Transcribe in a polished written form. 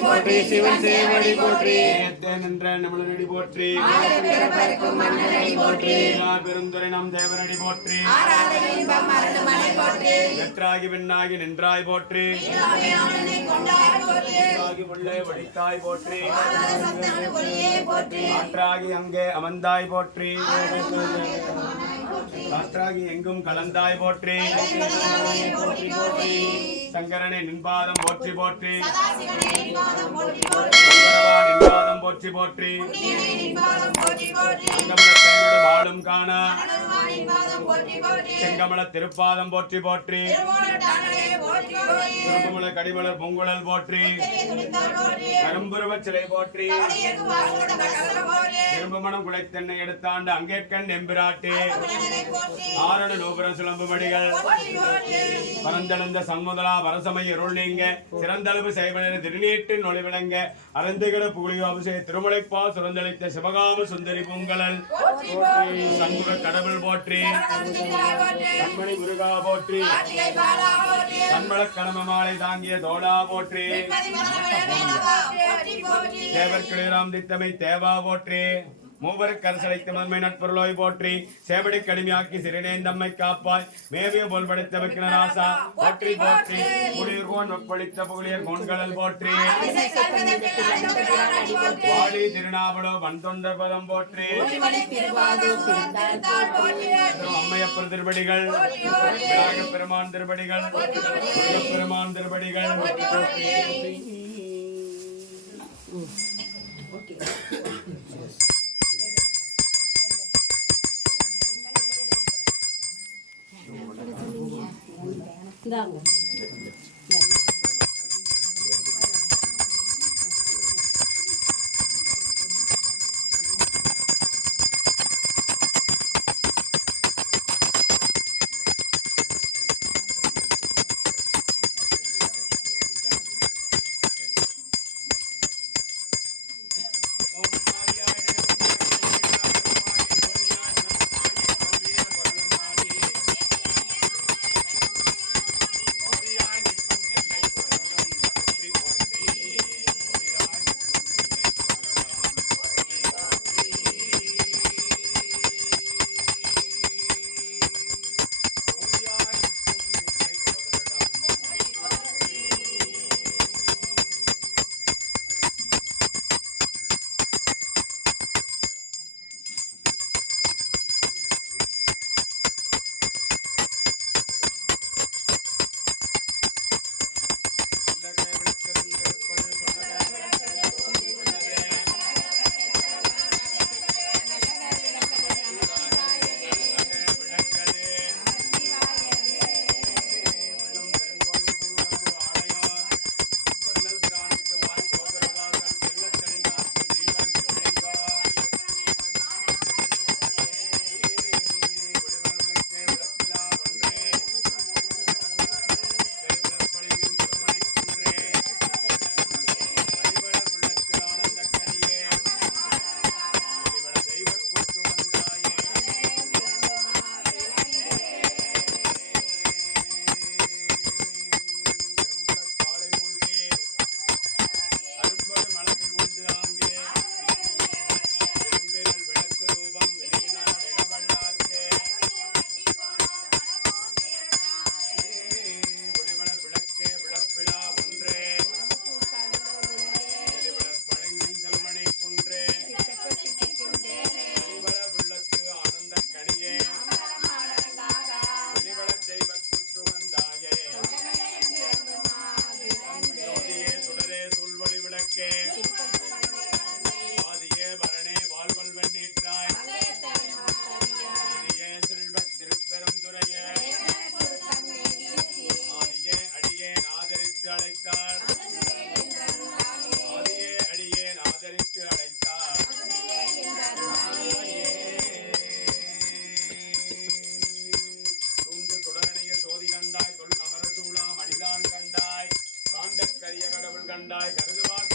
போற்றி சிவன் சேவடி போற்றி நின்ற நம்மளடி போற்றி பெருந்துரை நம் தேவனடி போற்றி வெற்றாகி விண்ணாகி நின்றாய் போற்றி உள்ளே வடித்தாய் போற்றி ஆற்றாகி அங்கே அமர்ந்தாய் போற்றி காற்றாகி எங்கும் கலந்தாய் போற்றி சங்கரனை நின்பாதம் போற்றி போற்றி நின்பாதம் போற்றி போற்றி ஆளும் காண செங்கமல திருப்பாதம் போற்றி போற்றி திருமல கடிமலர் பொங்குழல் போற்றி கரும்புருவ சிலை போற்றி திரும்பமணம் குலைத்தென்னை எடுத்தாண்டு அங்கேற்கண் எம்பிராட்டி ஆரண நூபுரம் சுழம்புபடிகள் பரந்தெழுந்த சண்முதலா வரசமை இருள் நீங்க சிறந்தளவு செய்வன திருநீட்டு நொழிவிளங்க அறந்துகிட புகழியோ அபிஷேக திருமலைப்பா சுரந்தளித்த சிவகாம சுந்தரி பூங்கலல் சண்முக கடவுள் போற்றி கண்மணி முருகா போற்றி கண்மள கடம மாலை தாங்கிய தோடா போற்றி தேவர் கிளிராம் தித்தமை தேவா போற்றி மூவர் கரசடைத்து மன்மை நட்பொருளோய் போற்றி சேவடி கடுமையாக்கி சிறுநேந்தம்மை காப்பாய் மேவிய போல் படைத்த விக்னராசா போற்றி போற்றி புலியூர்கோன் ஒப்பளித்த புகழியர் கோன்கடல் போற்றி வாடி திருநாவலோ வன்தொண்டர் பதம் போற்றி அம்மையப்பர் திருப்படிகள் பெருமான் திருப்படிகள் பெருமான் திருப்படிகள் கண்டாய் கருதுவார்